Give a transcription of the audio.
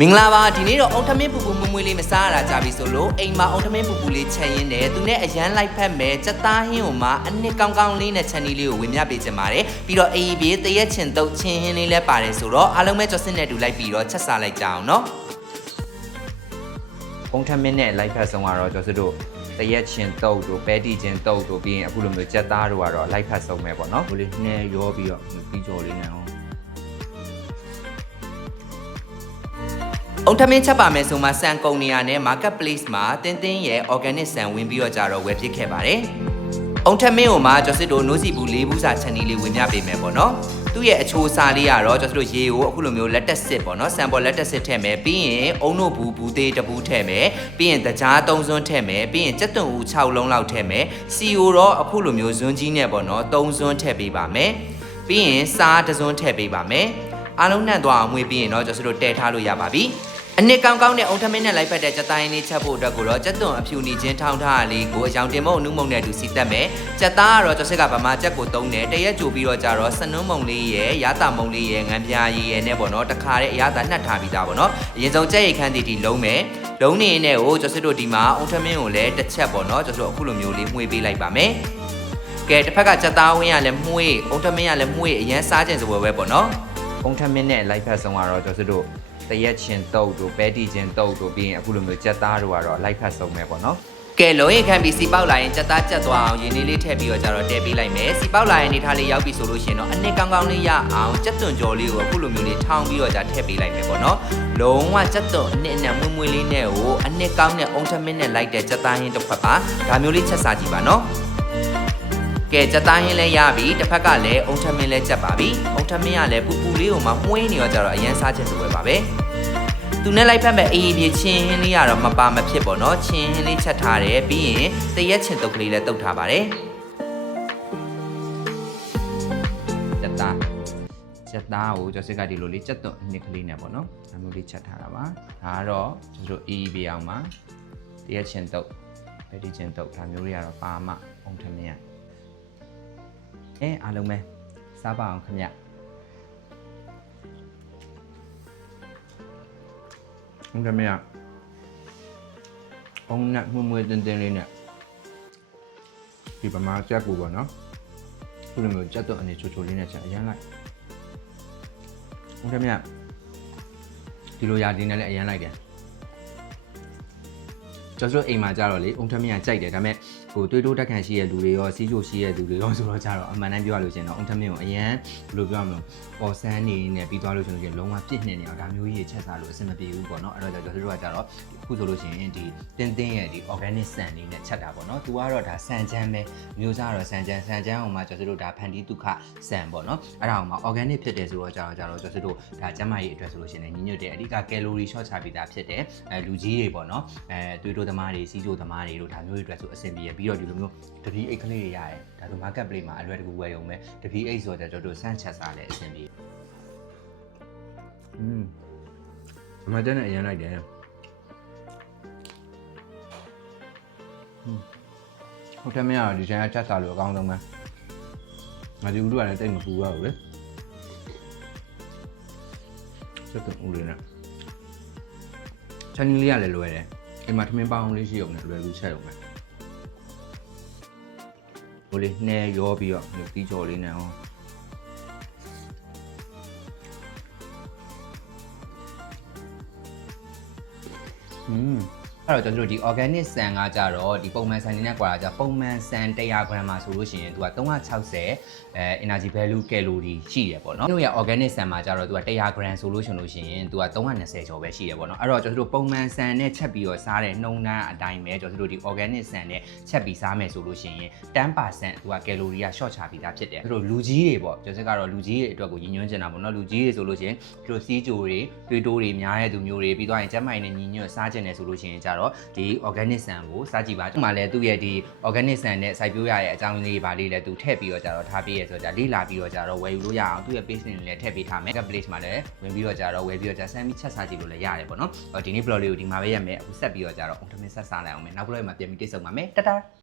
မင်္ဂလာပါဒီနေ့တော့အုံထမင်းပူပူမွမွေးလေးမစားရတာကြပြီဆိုလို့အိမ်မှာအုံထမင်းပူပူလေးချက်ရင်းနဲ့သူနဲ့အရန်လိုက်ဖက်မယ်စက်သားဟင်းကိုမှအနှစ်ကောင်းကောင်းလေးနဲ့ချက်နီးလေးကိုဝင်မြပေးချင်ပါတယ်ပြီးတော့အေးပြေးတရက်ချင်တုတ်ချင်းဟင်းလေးလည်းပါတယ်ဆိုတော့အားလုံးပဲကြော်စစ်နဲ့တူလိုက်ပြီးတော့ချက်စားလိုက်ကြအောင်နော်အုံထမင်းနဲ့လိုက်ဖက်ဆုံးကတော့ကြော်စစ်တို့တရက်ချင်းတုတ်တို့ပဲတီချင်းတုတ်တို့ပြီးရင်အခုလိုမျိုးစက်သားတို့ကတော့လိုက်ဖက်ဆုံးပဲပေါ့နော်ဟိုလေးနှဲရောပြီးတော့ပြီးကြော်လေးနဲ့အောင်အုံထမင်းချက်ပါမယ်ဆိုမှစံကုန်နေရနဲ့ marketplace မှာတင်းရဲ့ organic ဆန်ဝင်ပြီးတော့ကြတော့ဝယ်ဖြစ်ခဲ့ပါတယ်။အုံထမင်းကိုမှကျော်စစ်တို့နိုးစီဘူး၄ဘူးစာချက်နီးလေးဝင်မြပေးမယ်ပေါ့နော်။သူ့ရဲ့အချိုးစားလေးကတော့ကျော်စစ်တို့ရေကိုအခုလိုမျိုးလက်တက်စစ်ပေါ့နော်။ဆန်ပေါ်လက်တက်စစ်ထည့်မယ်ပြီးရင်အုံတို့ဘူးသေးတဘူးထည့်မယ်ပြီးရင်တကြား၃စွန်းထည့်မယ်ပြီးရင်ကြက်သွန်ဦး6လုံးလောက်ထည့်မယ်စီကိုတော့အခုလိုမျိုးဇွန်းကြီးနဲ့ပေါ့နော်၃စွန်းထည့်ပေးပါမယ်ပြီးရင်စားတစ်စွန်းထည့်ပေးပါမယ်အားလုံးနှံ့သွားအောင်မှွေးပြီးရင်တော့ကျော်စစ်တို့တည်ထားလို့ရပါပြီအနှစ်ကောင်းကောင်းနဲ့အုံထမင်းနဲ့လိုက်ဖက်တဲ့ကြက်တိုင်းလေးချက်ဖို့အတွက်ကိုတော့ကြက်သွန်အဖြူနေချင်းထောင်းထားလေးကိုအယောင်တင်မုံနုမုံနဲ့တူစီတက်မယ်ကြက်သားကတော့ကျော်စစ်ကဗမာကြက်ကိုတုံးတယ်တရက်ကြိုပြီးတော့ကြတော့စနွန်းမုံလေးရဲ့ရတာမုံလေးရဲ့ငံပြားရည်ရဲ့နဲ့ပေါ့နော်တခါတည်းအရသာနှက်ထားပြီးသားပေါ့နော်အရင်ဆုံးကြက်ရိတ်ခန်းတီလုံးမယ်လုံးနေနဲ့ကိုကျော်စစ်တို့ဒီမှာအုံထမင်းကိုလည်းတစ်ချက်ပေါ့နော်ကျော်စစ်အခုလိုမျိုးလေးမှွေပေးလိုက်ပါမယ်ကဲတစ်ဖက်ကကြက်သားဝင်းရလည်းမှွေအုံထမင်းရလည်းမှွေအရင်စားကြင်စပွဲပဲပေါ့နော်အုံထမင်းနဲ့လိုက်ဖက်ဆုံးကတော့ကျော်စစ်တို့တရက်ချင်းတုတ်တို့ပဲတီချင်းတုတ်တို့ပြီးရင်အခုလိုမျိုးကြက်သားတို့ကတော့လိုက်ဖက်ဆုံးပဲပေါ့နော်ကဲလုံးရင်ခံပြီးစီပေါက်လာရင်ကြက်သားကြက်သွားအောင်ရင်းလေးလေးထည့်ပြီးတော့ကြတော့တဲပေးလိုက်မယ်စီပေါက်လာရင်နေထားလေးရောက်ပြီဆိုလို့ရှိရင်တော့အနှစ်ကောင်းကောင်းလေးရအောင်ကြက်သွန်ကြော်လေးကိုအခုလိုမျိုးလေးထောင်းပြီးတော့ကြထည့်ပေးလိုက်မယ်ပေါ့နော်လုံးဝကြက်သွန်အနှစ်နဲ့မွေးမွေးလေးနဲ့ကိုအနှစ်ကောင်းနဲ့အုံထမင်းနဲ့လိုက်တဲ့ကြက်သားဟင်းတစ်ဖက်ပါဒါမျိုးလေးချက်စားကြည့်ပါနော်ကဲကြက်သားဟင်းလည်းရပြီတစ်ဖက်ကလည်းအုံထမင်းလည်းချက်ပါပြီအုံထမင်းကလည်းပူပူလေးကိုမှမှုင်းနေတော့ကြတော့အရင်စားချက်ဆိုပဲပါပဲသူနဲ့လိုက်ဖက်မဲ့အေးပြေချင်းဟင်းလေးကတော့မပါမဖြစ်ပေါ့နော်ချင်းဟင်းလေးချက်ထားတယ်ပြီးရင်တရက်ချင်းတုတ်ကလေးလည်းတုတ်ထားပါတယ်ကြက်သားကိုကျော်စစ်ကဒီလိုလေးကြက်သွန်အနှစ်ကလေးနဲ့ပေါ့နော်ဒါမျိုးလေးချက်ထားတာပါဒါကတော့ကျွန်တော်အေးပြေအောင်မှာတရက်ချင်းတုတ်ပဲတီချင်းတုတ်ဒါမျိုးတွေကတော့ပါမအုံထမင်းအားလုံးပဲစားပါအောင်ခင်ဗျအုံထမင်းအုံနဲ့မှုမွေးတင်းတင်းလေးနဲ့ဒီပမာကြက်ကိုပေါ့နော်ခုလိုမျိုးကြက်တော့အနေချိုချိုလေးနဲ့ချက်အရင်လိုက်အုံထမင်းဒီလိုရာဒီနဲ့လည်းအရင်လိုက်တယ်ကျွန်တော်အိမ်မှာကြတော့လေအုံထမင်းကကြိုက်တယ်ဒါပေမဲ့ဟိုတွေးတိုးတက်ခံရှိတဲ့လူတွေရောစီးချိုရှိတဲ့လူတွေရောဆိုတော့ကြတော့အမှန်တမ်းပြောရလို့ရှင်တော့အုံထမင်းကိုအရင်ဘယ်လိုပြောရမလဲပေါ်ဆန်းနေနဲ့ပြီးသွားလို့ရှင်လို့လုံးဝပြည့်နေနေအောင်ဒါမျိုးကြီးချက်စားလို့အဆင်မပြေဘူးပေါ့နော်အဲ့တော့ကျွန်တော်တို့ကကြတော့အခုဆိုလို့ရှိရင်ဒီတင်းရဲ့ဒီ organic ဆန်လေးနဲ့ချက်တာပေါ့နော်သူကတော့ဒါဆန်ချမ်းပဲမျိုးစားတော့ဆန်ချမ်းအောင်မှကျွန်တော်တို့ဒါဖန်တီးဒုက္ခဆန်ပေါ့နော်အဲ့ဒါအောင်မှ organic ဖြစ်တယ်ဆိုတော့ကြတော့ကျွန်တော်တို့ဒါကျန်းမာရေးအတွက်ဆိုလို့ရှိရင်ညီညွတ်တယ်အဓိက calorie short ချပြီးသားဖြစ်တယ်လူကြီးတွေပေါ့နော်တွေးတိုးသမားတွေစီးချိုသမားတွေတို့ဒါမျိုးတွေအတွက်ဆိုအဆင်ပြေပြီးတော့ဒီလိုမျိုးတပီးအိတ်ကလေးတွေရတယ်ဒါဆို marketplace မှာအလွယ်တကူဝယ်ရုံပဲတပီးအိတ်ဆိုတော့ကျွန်တော်တို့စမ်းချက်စားလဲအဆင်ပြေအမတန်းနဲ့အရင်လိုက်တယ်ဟုတ်တယ်မရတော့ဒီချိန်ကချက်စားလို့အကောင်းဆုံးပဲငါဒီဦးတို့ကလည်းတိတ်မပူရဘူးလေစက်တူဦးလေးနဲ့ချန်နီလေးကလည်းလွယ်တယ်အိမ်မှာထမင်းပေါင်းလေးရှိအောင်လည်းလွယ်ကူချက်အောင်ပဲဟိုလေးနှဲရောပြီးတော့ပြီးကြော်လေးနဲ့အောင်အဲ့တော့ကျွန်တော်တို့ဒီ organic ဆန်ကကြတော့ဒီပုံမှန်ဆန်နေနဲ့ကွာကြပုံမှန်ဆန်100 gram မှာဆိုလို့ရှိရင်သူက360 energy value calorie ရှိရပေါ့နော်တို့ရ organic ဆန်မှာကြတော့သူက100 gram ဆိုလို့ရှိရင်သူက320ကျော်ပဲရှိရပေါ့နော်အဲ့တော့ကျွန်တော်တို့ပုံမှန်ဆန်နဲ့ချက်ပြီးတော့စားတဲ့နှုံနှန်းအတိုင်းပဲကျွန်တော်တို့ဒီ organic ဆန်နဲ့ချက်ပြီးစားမယ်ဆိုလို့ရှိရင် 10% သူက calorie က short ချပြီးသားဖြစ်တယ်တို့လူကြီးတွေပေါ့ကျွန်တော်ကတော့လူကြီးတွေအတွက်ကိုရည်ညွှန်းချင်တာပေါ့နော်လူကြီးတွေဆိုလို့ရှိရင်တို့စီးကြိုတွေတွေးတိုးတွေများတဲ့သူမျိုးတွေပြီးတော့ရင်ကျန်းမာရေးနဲ့ညီညွတ်စားချင်တယ်ဆိုလို့ရှိရင်ကြတော့ဒီ organic ဆန်ကိုစားကြည့်ပါဒီမှာလည်းသူ့ရဲ့ဒီ organic ဆန်နဲ့စိုက်ပျိုးရတဲ့အကြောင်းလေးပါလေးလည်းသူထည့်ပြီးတော့ကြတော့ထားပေးရဆိုတော့ဒါလေးလာပြီးတော့ကြတော့ဝယ်ယူလို့ရအောင်သူ့ရဲ့ page နဲ့လည်းထည့်ပေးထားမယ် marketplace မှာလည်းဝင်ပြီးတော့ကြတော့ဝယ်ပြီးတော့ကြဆမ်းပြီးချက်စားကြည့်လို့လည်းရတယ်ပေါ့နော်ဒီနေ့ vlog လေးကိုဒီမှာပဲရမယ်အခုဆက်ပြီးတော့ကြတော့အုံထမင်းဆက်စားလိုက်အောင်မယ်နောက် vlog မှာပြန်ပြီးတိတ်ဆုံပါမယ်တတာ